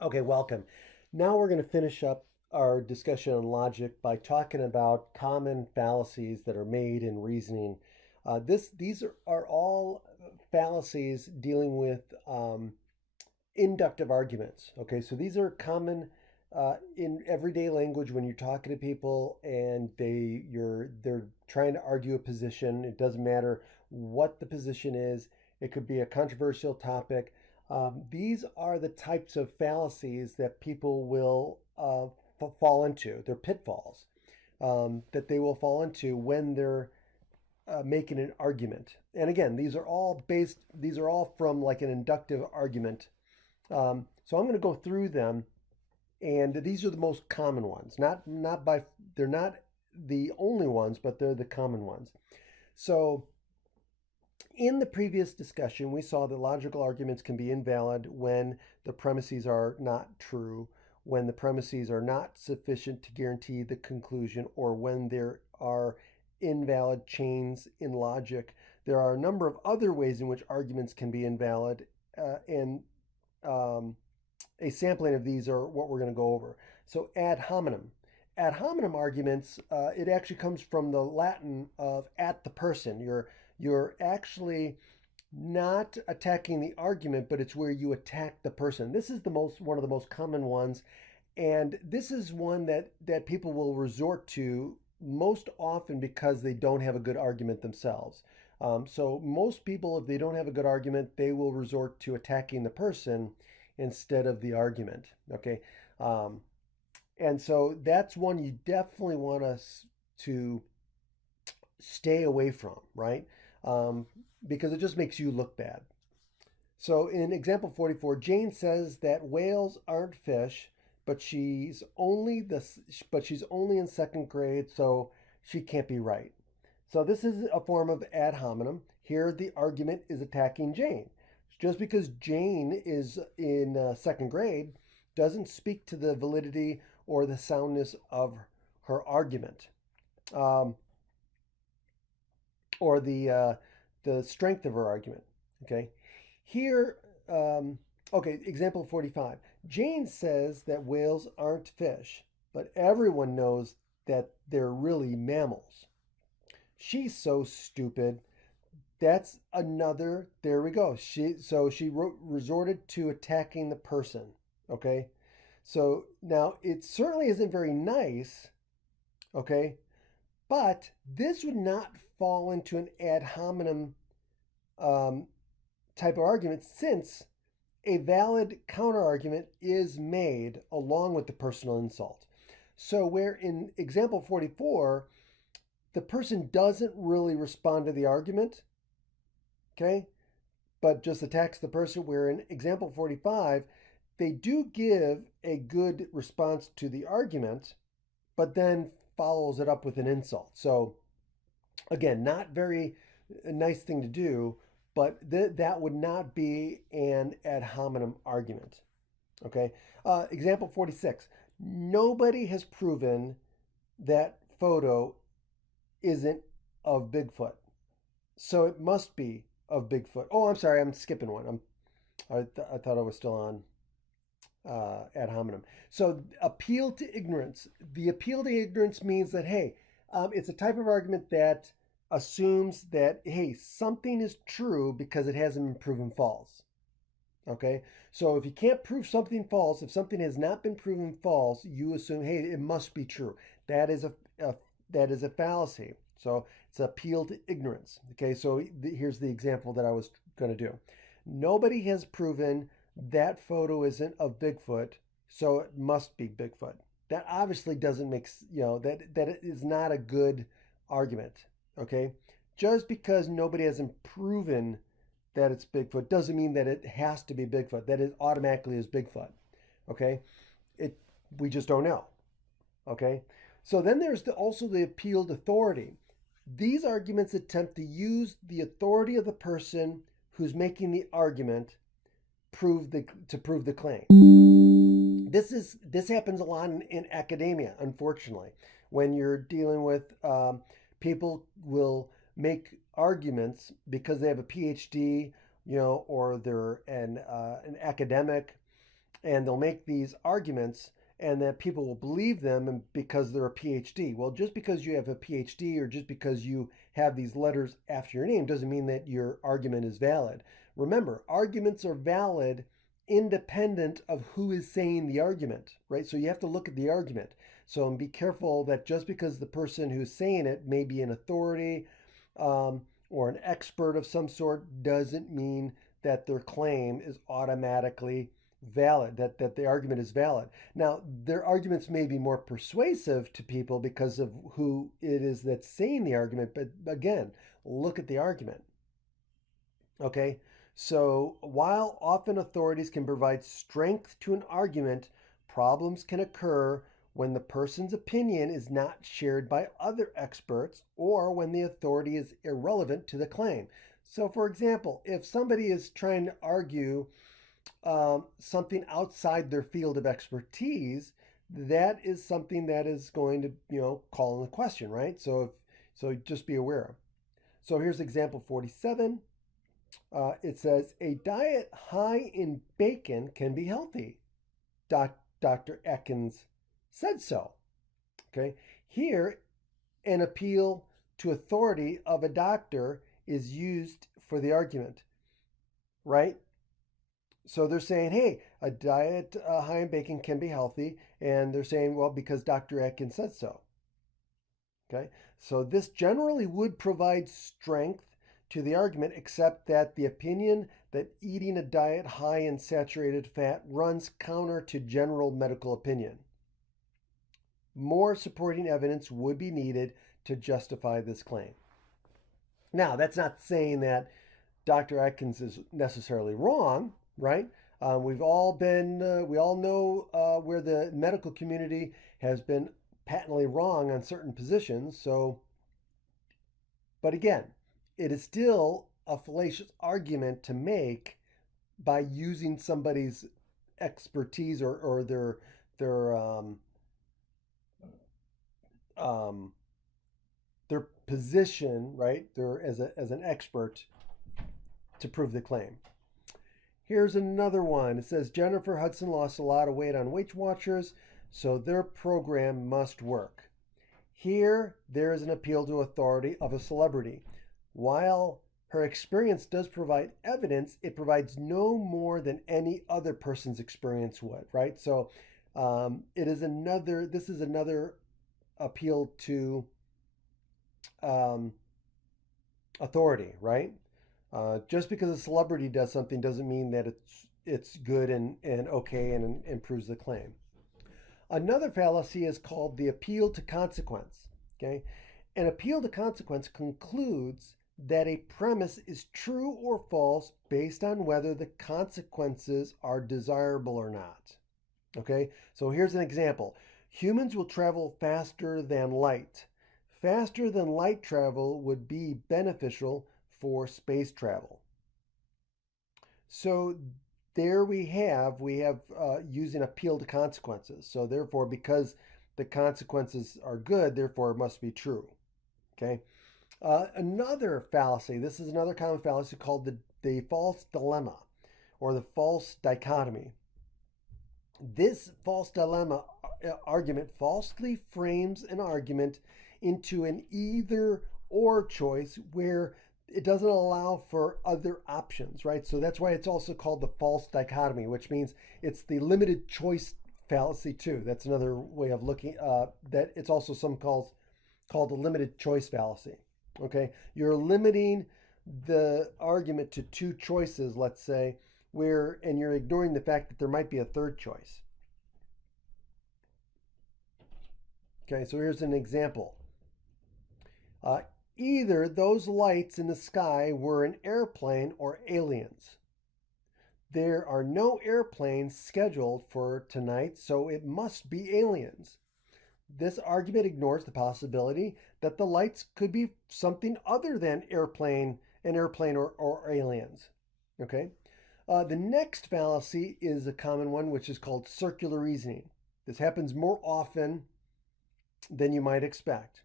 Okay, welcome. Now we're going to finish up our discussion on logic by talking about common fallacies that are made in reasoning. These are all fallacies dealing with inductive arguments. Okay, so these are common in everyday language when you're talking to people and they're trying to argue a position. It doesn't matter what the position is. It could be a controversial topic. These are the types of fallacies that people will fall into. They're pitfalls that they will fall into when they're making an argument. And again, these are all from like an inductive argument. So I'm going to go through them, and these are the most common ones. They're not the only ones, but they're the common ones. So in the previous discussion, we saw that logical arguments can be invalid when the premises are not true, when the premises are not sufficient to guarantee the conclusion, or when there are invalid chains in logic. There are a number of other ways in which arguments can be invalid, and um, a sampling of these are what we're going to go over. So ad hominem. Ad hominem arguments, it actually comes from the Latin of at the person. You're actually not attacking the argument, but it's where you attack the person. This is the most one of the most common ones, and this is one that people will resort to most often because they don't have a good argument themselves. So most people, if they don't have a good argument, they will resort to attacking the person instead of the argument. Okay, um, and so that's one you definitely want us to stay away from, right? Um, because it just makes you look bad. So in example 44, Jane says that whales aren't fish, but she's only in second grade, so she can't be right. So this is a form of ad hominem. Here the argument is attacking Jane. Just because Jane is in second grade doesn't speak to the validity or the soundness of her argument, um, or the strength of her argument. Okay, here, um, okay, example 45. Jane says that whales aren't fish, but everyone knows that they're really mammals. She's so stupid. That's another, there we go. She resorted to attacking the person. Okay. So now it certainly isn't very nice. Okay. But this would not fall into an ad hominem um, type of argument, since a valid counter argument is made along with the personal insult. So, where in example 44, the person doesn't really respond to the argument, okay, but just attacks the person, where in example 45, they do give a good response to the argument, but then follows it up with an insult. So, again, not very nice thing to do, but that would not be an ad hominem argument. Okay. Example 46. Nobody has proven that photo isn't of Bigfoot. So it must be of Bigfoot. Oh, I'm sorry. I'm skipping one. I thought I was still on ad hominem. So appeal to ignorance. The appeal to ignorance means that, hey, it's a type of argument that assumes that, hey, something is true because it hasn't been proven false. Okay, so if you can't prove something false, if something has not been proven false, you assume, hey, it must be true. That is a that is a fallacy. So it's appeal to ignorance. Okay, so here's the example that I was going to do. Nobody has proven that photo isn't of Bigfoot, so it must be Bigfoot. That obviously doesn't make, that is not a good argument. Okay, just because nobody hasn't proven that it's Bigfoot doesn't mean that it has to be Bigfoot, that it automatically is Bigfoot. Okay, it we just don't know. Okay, so then there's also the appealed authority. These arguments attempt to use the authority of the person who's making the argument to prove the claim. This happens a lot in academia, unfortunately, when you're dealing with people will make arguments because they have a PhD, or they're an academic, and they'll make these arguments and that people will believe them because they're a PhD. Well, just because you have a PhD or just because you have these letters after your name doesn't mean that your argument is valid. Remember, arguments are valid independent of who is saying the argument, right? So you have to look at the argument. So and be careful that just because the person who's saying it may be an authority or an expert of some sort doesn't mean that their claim is automatically valid, that the argument is valid. Now, their arguments may be more persuasive to people because of who it is that's saying the argument, but again, look at the argument. Okay? So, while often authorities can provide strength to an argument, problems can occur when the person's opinion is not shared by other experts or when the authority is irrelevant to the claim. So, for example, if somebody is trying to argue something outside their field of expertise, that is something that is going to, call into question, right? So just be aware. So here's example 47. It says a diet high in bacon can be healthy. Dr. Atkins said so. Okay. Here, an appeal to authority of a doctor is used for the argument, right? So they're saying, hey, a diet high in bacon can be healthy. And they're saying, well, because Dr. Atkins said so. Okay. So this generally would provide strength to the argument, except that the opinion that eating a diet high in saturated fat runs counter to general medical opinion. More supporting evidence would be needed to justify this claim. Now, that's not saying that Dr. Atkins is necessarily wrong, right? We all know where the medical community has been patently wrong on certain positions. So, but again, it is still a fallacious argument to make by using somebody's expertise or um, their position, right? Their as an expert to prove the claim. Here's another one. It says Jennifer Hudson lost a lot of weight on Weight Watchers, so their program must work. Here, there is an appeal to authority of a celebrity. While her experience does provide evidence, it provides no more than any other person's experience would, right? So this is another appeal to authority, right? Just because a celebrity does something doesn't mean that it's good and okay and improves the claim. Another fallacy is called the appeal to consequence. Okay, an appeal to consequence concludes that a premise is true or false based on whether the consequences are desirable or not. Okay, so here's an example. Humans will travel faster than light. Faster than light travel would be beneficial for space travel. So there we have using appeal to consequences. So therefore, because the consequences are good, therefore it must be true. Okay. Another fallacy. This is another common fallacy called the false dilemma or the false dichotomy. This false dilemma argument falsely frames an argument into an either or choice where it doesn't allow for other options, right? So that's why it's also called the false dichotomy, which means it's the limited choice fallacy too. That's another way of looking that it's also called the limited choice fallacy. Okay, you're limiting the argument to two choices, let's say, and you're ignoring the fact that there might be a third choice. Okay, so here's an example. Either those lights in the sky were an airplane or aliens. There are no airplanes scheduled for tonight, so it must be aliens. This argument ignores the possibility that the lights could be something other than an airplane or aliens. Okay? The next fallacy is a common one, which is called circular reasoning. This happens more often than you might expect.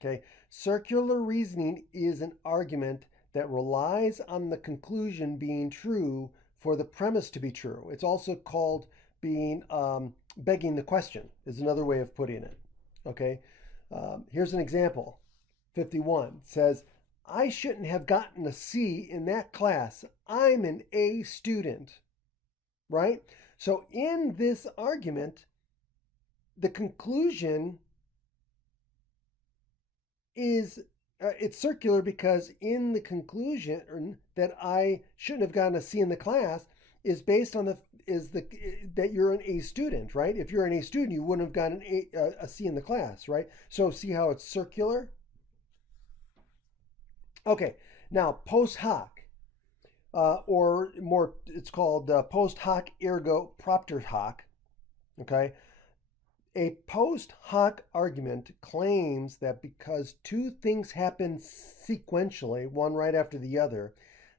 Okay? Circular reasoning is an argument that relies on the conclusion being true for the premise to be true. It's also called being begging the question, is another way of putting it. Okay, here's an example. 51 says, I shouldn't have gotten a C in that class. I'm an A student, right? So in this argument, the conclusion is it's circular because in the conclusion that I shouldn't have gotten a C in the class is based on that you're an A student, right? If you're an A student, you wouldn't have gotten a C in the class, right? So see how it's circular? Okay, now post hoc, or more, it's called post hoc ergo propter hoc. Okay, a post hoc argument claims that because two things happen sequentially, one right after the other,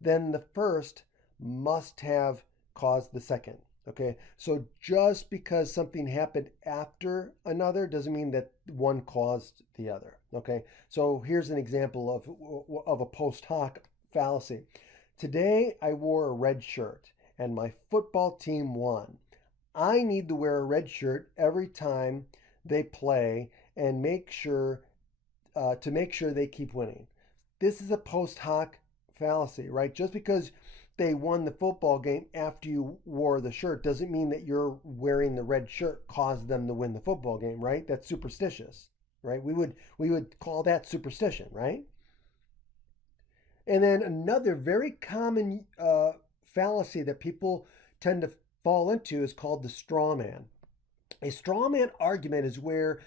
then the first must have caused the second. Okay, so just because something happened after another doesn't mean that one caused the other. Okay, so here's an example of a post hoc fallacy. Today I wore a red shirt and my football team won. I need to wear a red shirt every time they play and make sure to make sure they keep winning. This is a post hoc fallacy, right? Just because they won the football game after you wore the shirt doesn't mean that you're wearing the red shirt caused them to win the football game, right? That's superstitious, right? We would call that superstition, right? And then another very common fallacy that people tend to fall into is called the straw man. A straw man argument is where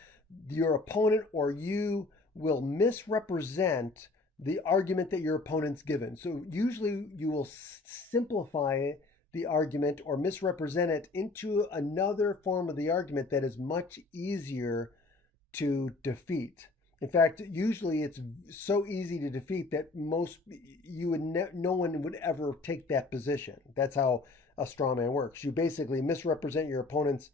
your opponent or you will misrepresent the argument that your opponent's given. So usually you will simplify the argument or misrepresent it into another form of the argument that is much easier to defeat. In fact, usually it's so easy to defeat that no one would ever take that position. That's how a straw man works. You basically misrepresent your opponent's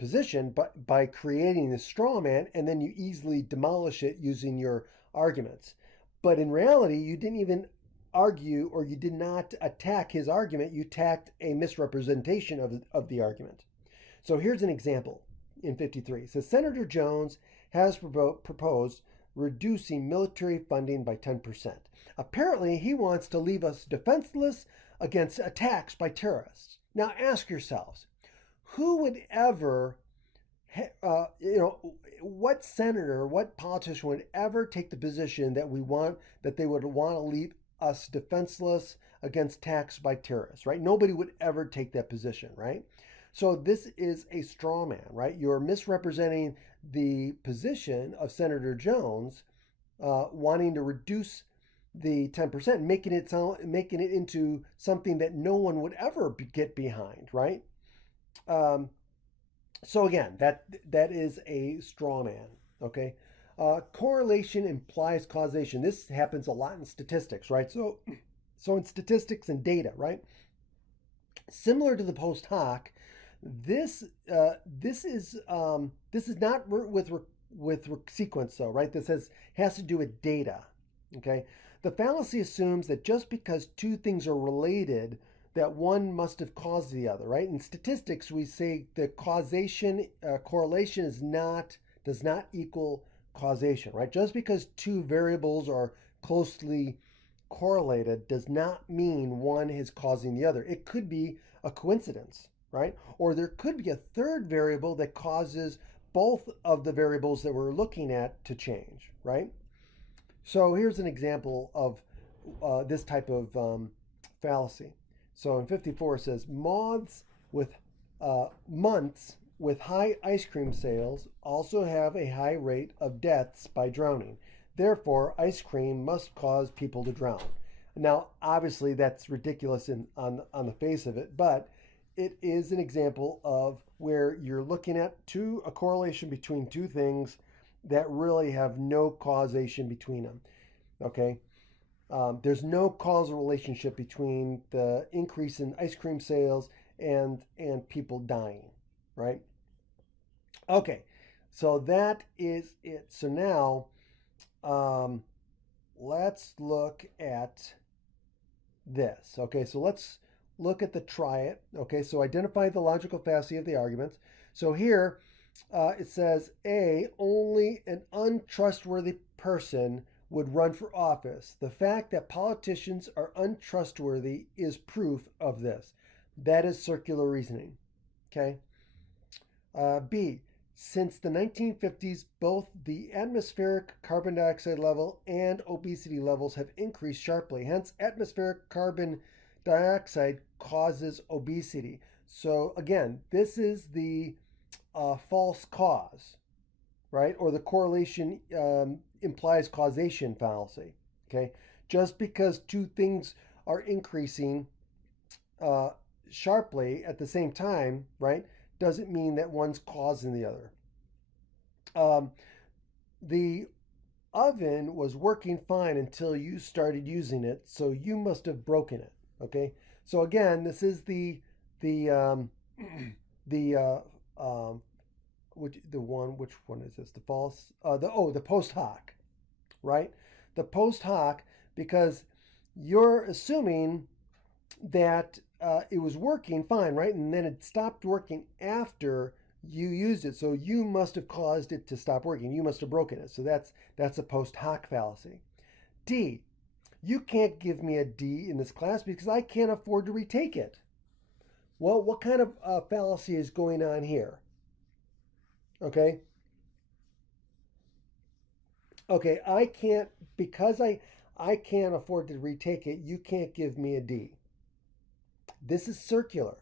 position by creating the straw man, and then you easily demolish it using your arguments. But in reality, you didn't even argue, or you did not attack his argument. You attacked a misrepresentation of the argument. So here's an example in 53. It says Senator Jones has proposed reducing military funding by 10%. Apparently, he wants to leave us defenseless against attacks by terrorists. Now ask yourselves, who would ever, what senator, what politician would ever take the position that they would want to leave us defenseless against attacks by terrorists, right? Nobody would ever take that position, right? So this is a straw man, right? You're misrepresenting the position of Senator Jones, wanting to reduce the 10%, making it into something that no one would ever get behind, right? So again, that is a straw man. Okay, correlation implies causation. This happens a lot in statistics, right? So in statistics and data, right? Similar to the post hoc, this is not with sequence though, right? This has to do with data. Okay, the fallacy assumes that just because two things are related, that one must have caused the other, right? In statistics, we say the correlation does not equal causation, right? Just because two variables are closely correlated does not mean one is causing the other. It could be a coincidence, right? Or there could be a third variable that causes both of the variables that we're looking at to change, right? So here's an example of this type of fallacy. So in 54 it says months with high ice cream sales also have a high rate of deaths by drowning. Therefore, ice cream must cause people to drown. Now, obviously, that's ridiculous on the face of it, but it is an example of where you're looking at a correlation between two things that really have no causation between them. Okay. There's no causal relationship between the increase in ice cream sales and people dying, right? Okay, so that is it. So now, let's look at this. Okay, so let's look at the try it. Okay, so identify the logical fallacy of the arguments. So here it says A, only an untrustworthy person would run for office. The fact that politicians are untrustworthy is proof of this. That is circular reasoning. Okay. B, since the 1950s, both the atmospheric carbon dioxide level and obesity levels have increased sharply. Hence, atmospheric carbon dioxide causes obesity. So, again, this is the false cause, right? Or the correlation implies causation fallacy. Okay, just because two things are increasing uh, sharply at the same time, right, doesn't mean that one's causing the other. Um, the oven was working fine until you started using it, so you must have broken it. Okay, so again, this is the the which one is this? The false the post hoc, right? The post hoc, because you're assuming that it was working fine, right? And then it stopped working after you used it. So you must have caused it to stop working. You must have broken it. So that's a post hoc fallacy. D, you can't give me a D in this class because I can't afford to retake it. Well, what kind of fallacy is going on here? Okay. Okay, I can't, because I can't afford to retake it, you can't give me a D. This is circular.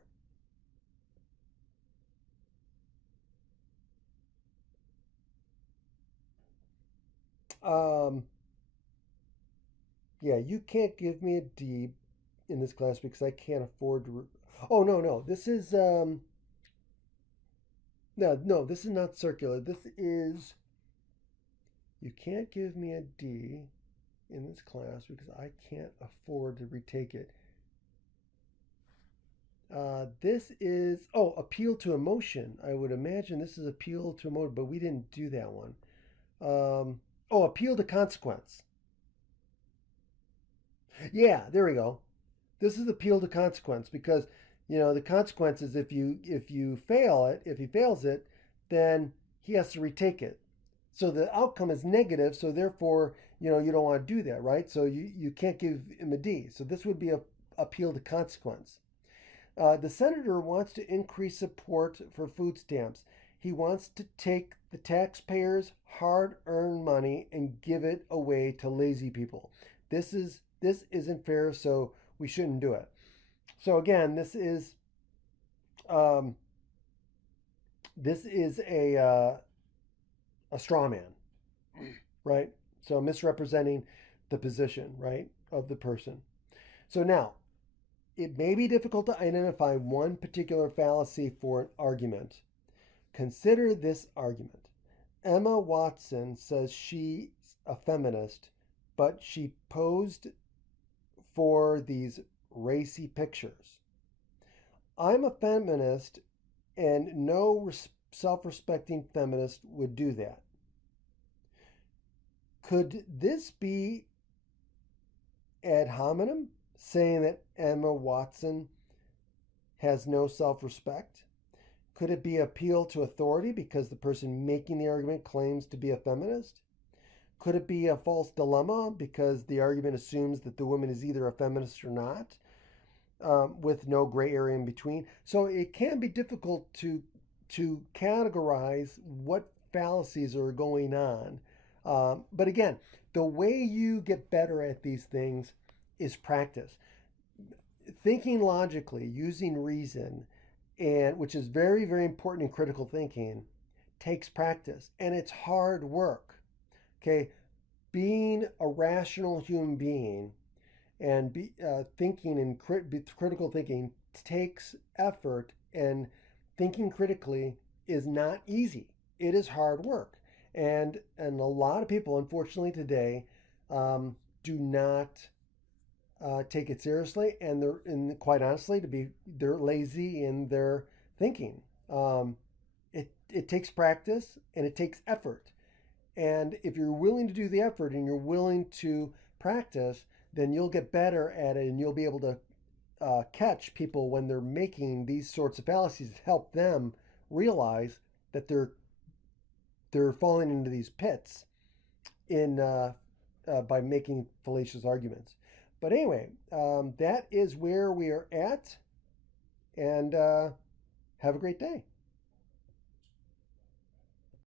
Um, yeah, you can't give me a D in this class because I can't afford to. Oh no, no, this is no, no, this is not circular. This is you can't give me a D in this class because I can't afford to retake it. This is appeal to emotion. I would imagine this is appeal to emotion, but we didn't do that one. Appeal to consequence. Yeah, there we go. This is appeal to consequence because the consequence is if you fail it, if he fails it, then he has to retake it. So the outcome is negative, so therefore you don't want to do that, right? So you can't give him a D. So this would be a appeal to consequence. The senator wants to increase support for food stamps. He wants to take the taxpayers' hard-earned money and give it away to lazy people. This isn't fair, so we shouldn't do it. So again, um, this is a straw man, right? So misrepresenting the position, right, of the person. So now, it may be difficult to identify one particular fallacy for an argument. Consider this argument. Emma Watson says she's a feminist, but she posed for these racy pictures. I'm a feminist, and no self respecting feminist would do that. Could this be ad hominem, saying that Emma Watson has no self respect? Could it be appeal to authority because the person making the argument claims to be a feminist? Could it be a false dilemma because the argument assumes that the woman is either a feminist or not, with no gray area in between? So it can be difficult to categorize what fallacies are going on. But again, the way you get better at these things is practice. Thinking logically, using reason, and which is very, very important in critical thinking, takes practice and it's hard work. Okay, being a rational human being and thinking and critical thinking takes effort, and thinking critically is not easy. It is hard work, and a lot of people, unfortunately, today do not take it seriously, and quite honestly, they're lazy in their thinking. It takes practice and it takes effort, and if you're willing to do the effort and you're willing to practice, then you'll get better at it and you'll be able to catch people when they're making these sorts of fallacies to help them realize that they're falling into these pits in by making fallacious arguments. But anyway, that is where we are at, and have a great day.